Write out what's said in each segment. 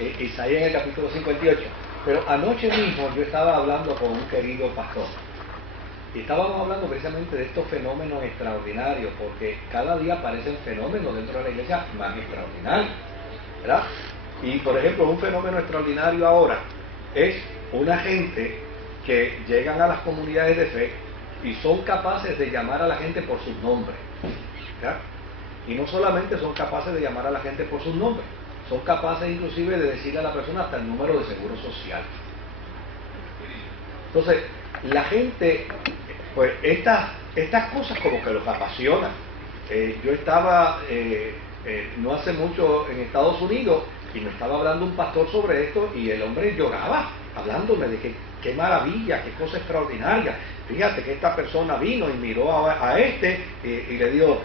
Isaías en el capítulo 58. Pero anoche mismo yo estaba hablando con un querido pastor. Y estábamos hablando precisamente de estos fenómenos extraordinarios, porque cada día aparecen fenómenos dentro de la iglesia más extraordinarios, ¿verdad? Y por ejemplo, un fenómeno extraordinario ahora es una gente que llegan a las comunidades de fe y son capaces de llamar a la gente por sus nombres, ¿verdad? Y no solamente son capaces de llamar a la gente por sus nombres, son capaces inclusive de decirle a la persona hasta el número de seguro social. Entonces, la gente, pues estas cosas como que los apasionan. Yo estaba no hace mucho en Estados Unidos y me estaba hablando un pastor sobre esto y el hombre lloraba, hablándome de que qué maravilla, qué cosa extraordinaria. Fíjate que esta persona vino y miró a este y le dijo,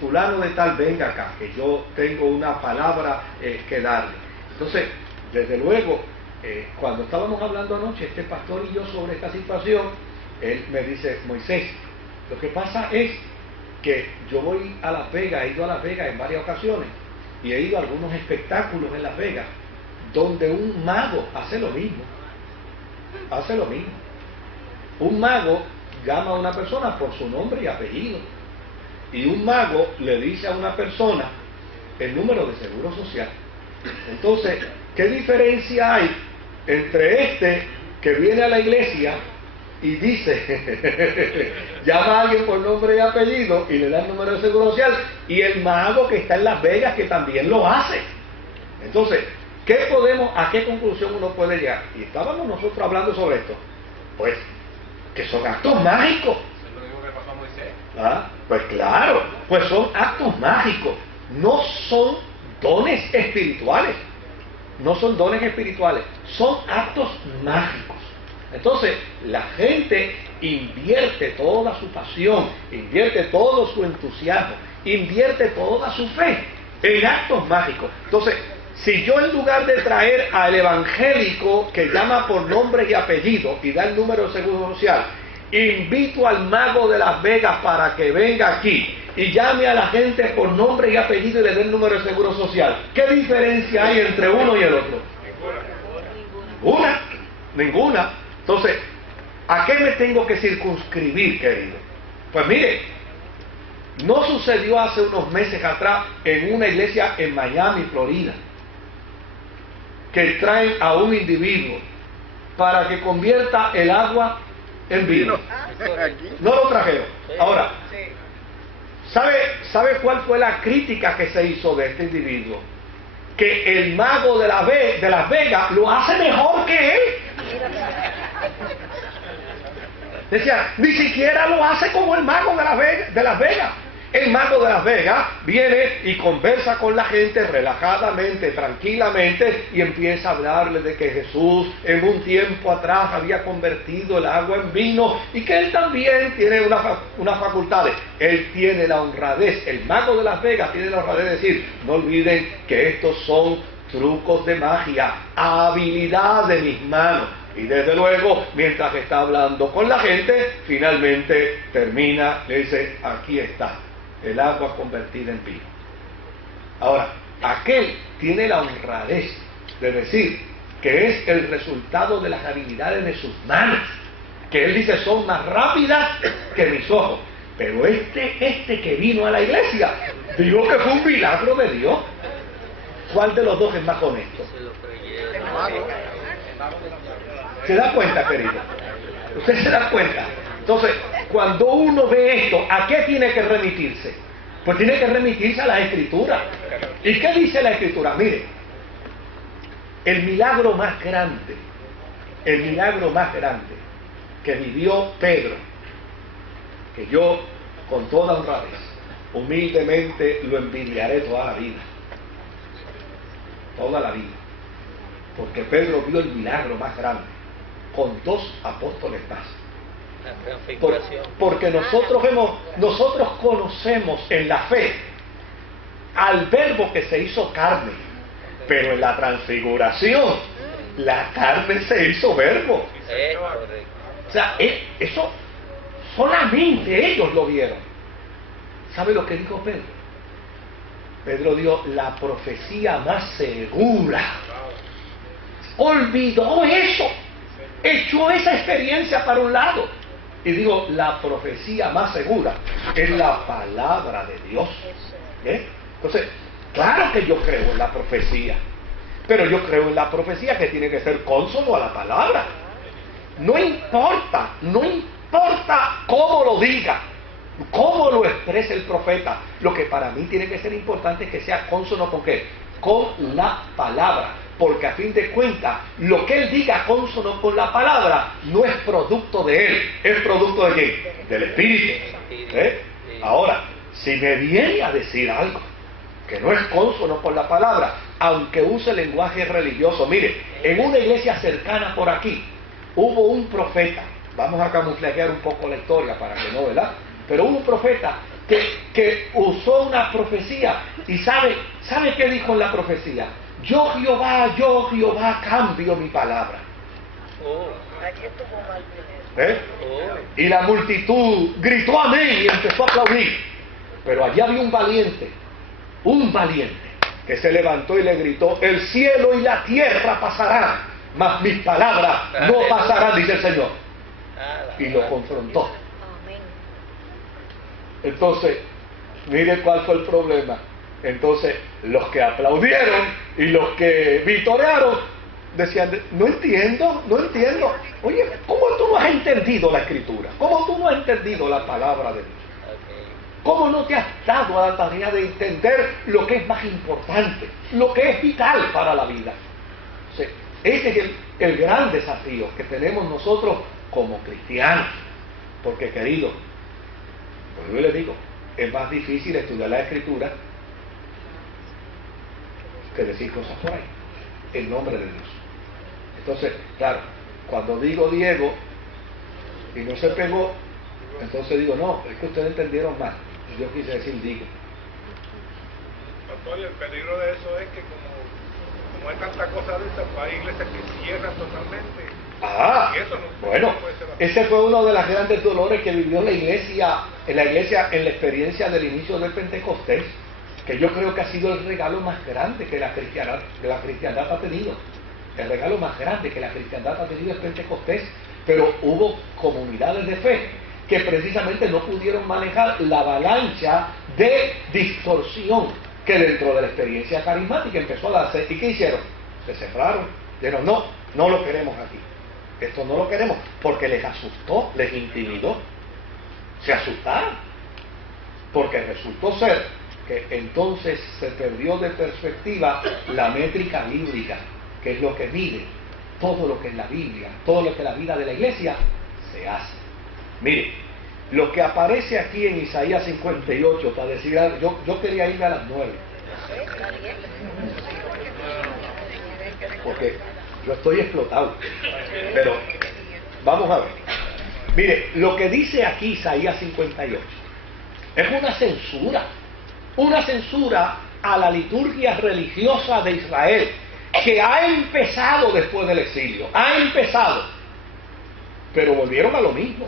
fulano de tal, venga acá, que yo tengo una palabra que darle. Entonces, desde luego, cuando estábamos hablando anoche, este pastor y yo sobre esta situación, él me dice, Moisés, lo que pasa es que yo voy a Las Vegas, he ido a Las Vegas en varias ocasiones, y he ido a algunos espectáculos en Las Vegas, donde un mago hace lo mismo. Hace lo mismo. Un mago llama a una persona por su nombre y apellido. Y un mago le dice a una persona el número de seguro social. Entonces, ¿qué diferencia hay entre este que viene a la iglesia y dice, llama a alguien por nombre y apellido y le da el número de seguro social, y el mago que está en Las Vegas que también lo hace? Entonces, ¿a qué conclusión uno puede llegar? Y estábamos nosotros hablando sobre esto. Pues, que son actos mágicos. ¿Es lo mismo que pasó a Moisés? ¿Ah? Pues claro, pues son actos mágicos. No son dones espirituales. No son dones espirituales. Son actos mágicos. Entonces, la gente invierte toda su pasión, invierte todo su entusiasmo, invierte toda su fe en actos mágicos. Entonces, si yo en lugar de traer al evangélico que llama por nombre y apellido y da el número de seguro social, invito al mago de Las Vegas para que venga aquí y llame a la gente por nombre y apellido y le dé el número de seguro social, ¿qué diferencia hay entre uno y el otro? Ninguna. Entonces, ¿a qué me tengo que circunscribir, querido? Pues mire, no sucedió hace unos meses atrás en una iglesia en Miami, Florida, que traen a un individuo para que convierta el agua en vino. No lo trajeron. Ahora, ¿sabe cuál fue la crítica que se hizo de este individuo? Que el mago de Las Vegas lo hace mejor que él. Decía, ni siquiera lo hace como el mago de Las Vegas. El mago de Las Vegas viene y conversa con la gente relajadamente, tranquilamente, y empieza a hablarle de que Jesús en un tiempo atrás había convertido el agua en vino y que él también tiene unas facultades. Él tiene la honradez, el mago de Las Vegas tiene la honradez de decir, no olviden que estos son trucos de magia, habilidad de mis manos. Y desde luego, mientras está hablando con la gente, finalmente termina, le dice, aquí está, el agua convertida en vino. Ahora, aquel tiene la honradez de decir que es el resultado de las habilidades de sus manos, que él dice son más rápidas que mis ojos. Pero este que vino a la iglesia, dijo que fue un milagro de Dios. ¿Cuál de los dos es más honesto? ¿Se da cuenta, querido? ¿Usted se da cuenta? Entonces, cuando uno ve esto, ¿a qué tiene que remitirse? Pues tiene que remitirse a la Escritura. ¿Y qué dice la Escritura? Mire, el milagro más grande que vivió Pedro, que yo con toda honradez, humildemente lo envidiaré toda la vida. Toda la vida. Porque Pedro vio el milagro más grande con 2 apóstoles más. Porque nosotros conocemos en la fe al verbo que se hizo carne, pero en la transfiguración la carne se hizo verbo. O sea, eso solamente ellos lo vieron. ¿Sabe lo que dijo Pedro? Pedro dio la profecía más segura olvidó eso, echó esa experiencia para un lado. Y digo, la profecía más segura es la palabra de Dios. Entonces, claro que yo creo en la profecía, pero yo creo en la profecía que tiene que ser cónsono a la palabra. No importa cómo lo diga, cómo lo exprese el profeta. Lo que para mí tiene que ser importante es que sea cónsono ¿con qué? Con la palabra. Porque a fin de cuentas, lo que él diga cónsono con la palabra no es producto de él, es producto de quién? Del Espíritu. Ahora, si me viene a decir algo que no es cónsono con la palabra, aunque use lenguaje religioso, mire, en una iglesia cercana por aquí, hubo un profeta, vamos a camuflajear un poco la historia para que no, ¿verdad? Pero hubo un profeta que usó una profecía y ¿sabe qué dijo en la profecía? Yo Jehová cambio mi palabra. Y la multitud gritó amén y empezó a aplaudir. Pero allá había un valiente, que se levantó y le gritó, el cielo y la tierra pasarán, mas mis palabras no pasarán, dice el Señor. Y lo confrontó. Entonces, mire cuál fue el problema. Entonces, los que aplaudieron y los que vitorearon decían, no entiendo. Oye, ¿cómo tú no has entendido la Escritura? ¿Cómo tú no has entendido la palabra de Dios? ¿Cómo no te has dado a la tarea de entender lo que es más importante, lo que es vital para la vida? O sea, ese es el gran desafío que tenemos nosotros como cristianos. Porque, querido, pues yo les digo, es más difícil estudiar la Escritura que decir cosas por ahí, en nombre de Dios. Entonces, claro, cuando digo Diego y no se pegó, entonces digo, no, es que ustedes entendieron mal. Yo quise decir Diego. Pastor, y el peligro de eso es que como hay tanta cosa de esta, hay iglesias que cierran totalmente. Y eso no, bueno, no puede ser así. ese fue uno de los grandes dolores que vivió la iglesia en la experiencia del inicio del Pentecostés, que yo creo que ha sido el regalo más grande que la cristiandad ha tenido. El regalo más grande que la cristiandad ha tenido es Pentecostés, pero hubo comunidades de fe que precisamente no pudieron manejar la avalancha de distorsión que dentro de la experiencia carismática empezó a darse. ¿Y qué hicieron? Se cerraron, dijeron, no lo queremos aquí. Esto no lo queremos, porque les asustó, les intimidó. Se asustaron, porque resultó ser que entonces se perdió de perspectiva la métrica bíblica, que es lo que mide todo lo que es la Biblia, todo lo que la vida de la iglesia se hace. Mire, lo que aparece aquí en Isaías 58, para decir algo, yo quería irme a las 9, porque yo estoy explotado, pero vamos a ver. Mire, lo que dice aquí Isaías 58 es una censura a la liturgia religiosa de Israel, que ha empezado después del exilio, pero volvieron a lo mismo.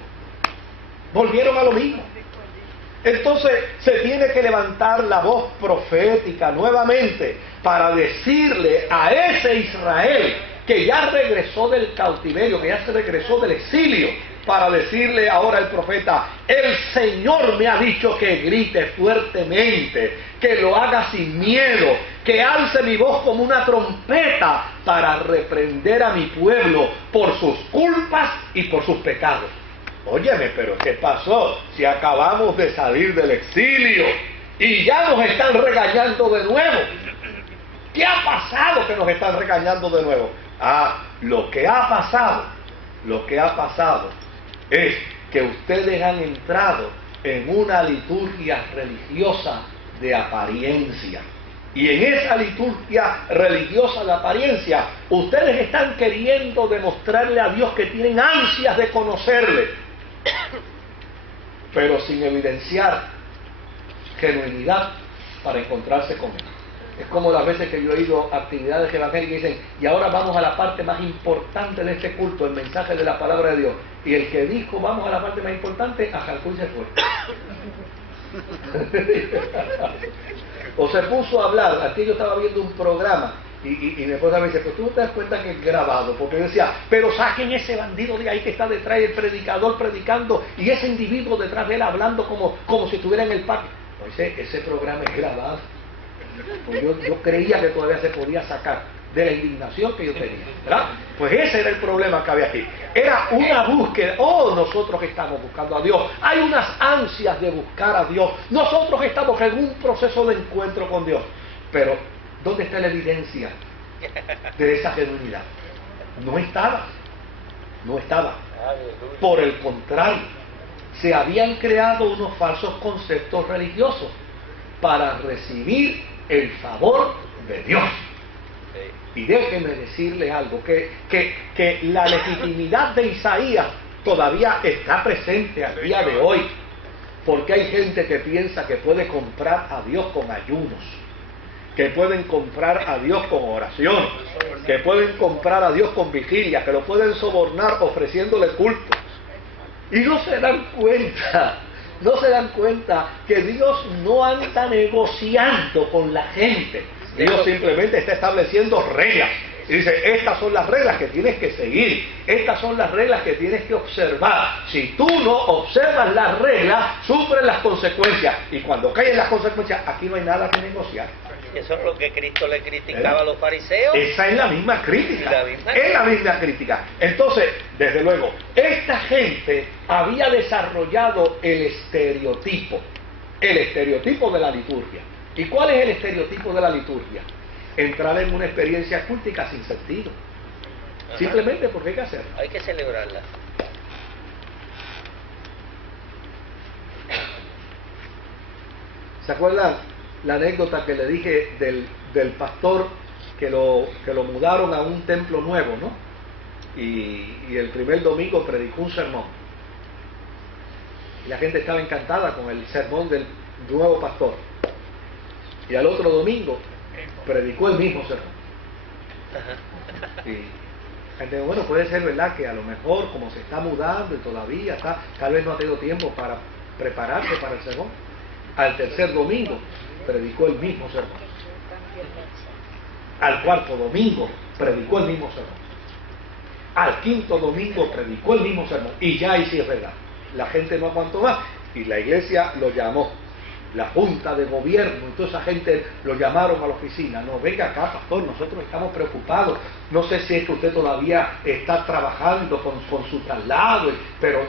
Entonces se tiene que levantar la voz profética nuevamente para decirle a ese Israel que ya regresó del cautiverio, que ya se regresó del exilio, para decirle ahora el profeta, el Señor me ha dicho que grite fuertemente, que lo haga sin miedo, que alce mi voz como una trompeta para reprender a mi pueblo por sus culpas y por sus pecados. Óyeme, pero ¿qué pasó? Si acabamos de salir del exilio y ya nos están regañando de nuevo. ¿Qué ha pasado que nos están regañando de nuevo? Lo que ha pasado es que ustedes han entrado en una liturgia religiosa de apariencia. Y en esa liturgia religiosa de apariencia, ustedes están queriendo demostrarle a Dios que tienen ansias de conocerle, pero sin evidenciar genuinidad para encontrarse con Él. Es como las veces que yo he ido a actividades evangélicas y dicen, y ahora vamos a la parte más importante de este culto, el mensaje de la palabra de Dios. Y el que dijo, vamos a la parte más importante, a Jalcún se fue. O se puso a hablar. Aquí yo estaba viendo un programa Y mi esposa me dice, pues tú no te das cuenta que es grabado, porque yo decía, pero saquen ese bandido de ahí que está detrás del predicador predicando y ese individuo detrás de él hablando como si estuviera en el parque. Pues ese programa es grabado. Pues yo creía que todavía se podía sacar de la indignación que yo tenía, ¿verdad? Pues ese era el problema que había aquí. Era una búsqueda. Nosotros estamos buscando a Dios. Hay unas ansias de buscar a Dios. Nosotros estamos en un proceso de encuentro con Dios. Pero, ¿dónde está la evidencia de esa genuinidad? No estaba. No estaba. Por el contrario, se habían creado unos falsos conceptos religiosos para recibir el favor de Dios. Y déjenme decirle algo, que la legitimidad de Isaías todavía está presente al día de hoy, porque hay gente que piensa que puede comprar a Dios con ayunos, que pueden comprar a Dios con oración, que pueden comprar a Dios con vigilia, que lo pueden sobornar ofreciéndole cultos. Y no se dan cuenta que Dios no anda negociando con la gente. Dios simplemente está estableciendo reglas. Y dice, estas son las reglas que tienes que seguir. Estas son las reglas que tienes que observar. Si tú no observas las reglas, sufres las consecuencias. Y cuando caen las consecuencias, aquí no hay nada que negociar. Eso es lo que Cristo le criticaba a los fariseos. Esa es la misma crítica. Es la misma crítica. Entonces, desde luego, esta gente había desarrollado el estereotipo de la liturgia. ¿Y cuál es el estereotipo de la liturgia? Entrar en una experiencia cultica sin sentido. Ajá. Simplemente porque hay que hacerlo. Hay que celebrarla. ¿Se acuerdan la anécdota que le dije del pastor que lo mudaron a un templo nuevo, ¿no? Y el primer domingo predicó un sermón. Y la gente estaba encantada con el sermón del nuevo pastor. Y al otro domingo predicó el mismo sermón. Y gente dijo, bueno, puede ser verdad que a lo mejor como se está mudando y todavía tal vez no ha tenido tiempo para prepararse para el sermón. Al tercer domingo predicó el mismo sermón. Al cuarto domingo predicó el mismo sermón. Al quinto domingo predicó el mismo sermón. Y ya ahí sí es verdad. La gente no aguantó más y la iglesia lo llamó. La junta de gobierno y toda esa gente lo llamaron a la oficina. No, venga acá, pastor, nosotros estamos preocupados. No sé si es que usted todavía está trabajando con su traslado, pero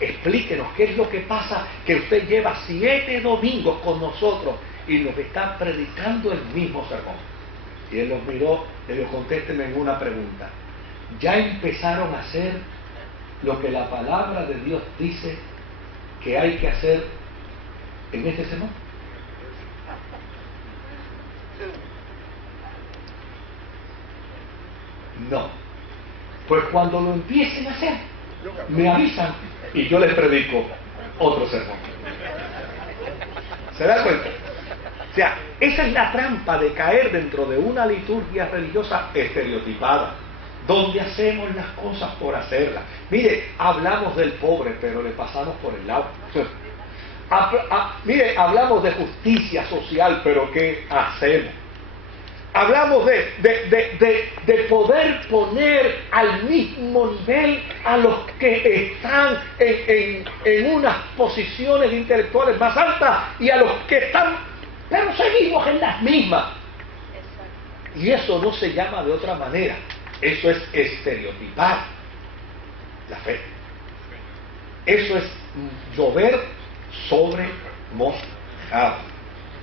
explíquenos qué es lo que pasa, que usted lleva 7 domingos con nosotros y nos está predicando el mismo sermón. Y él los miró y le contésteme en una pregunta. ¿Ya empezaron a hacer lo que la palabra de Dios dice que hay que hacer en este sermón? No. Pues cuando lo empiecen a hacer, me avisan y yo les predico otro sermón. ¿Se da cuenta? O sea, esa es la trampa de caer dentro de una liturgia religiosa estereotipada, donde hacemos las cosas por hacerlas. Mire, hablamos del pobre, pero le pasamos por el lado. Mire, hablamos de justicia social, pero ¿qué hacemos? Hablamos de poder poner al mismo nivel a los que están en unas posiciones intelectuales más altas y a los que están, pero seguimos en las mismas. Y eso no se llama de otra manera. Eso es estereotipar la fe. Eso es llover sobre mojado.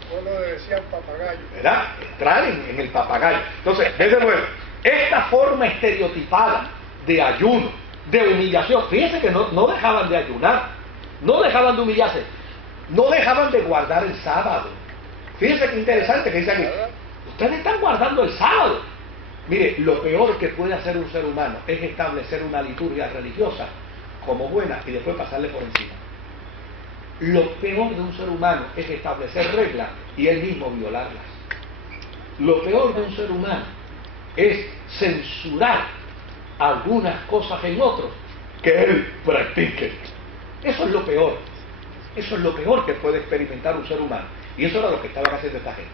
Solo decían papagayo. ¿Verdad? Entrar en el papagayo. Entonces, desde luego, esta forma estereotipada de ayuno, de humillación, fíjense que no dejaban de ayunar, no dejaban de humillarse, no dejaban de guardar el sábado. Fíjense qué interesante que dice aquí. Ustedes están guardando el sábado. Mire, lo peor que puede hacer un ser humano es establecer una liturgia religiosa como buena y después pasarle por encima. Lo peor de un ser humano es establecer reglas y él mismo violarlas. Lo peor de un ser humano es censurar algunas cosas en otros que él practique. Eso es lo peor. Eso es lo peor que puede experimentar un ser humano. Y eso era lo que estaban haciendo esta gente.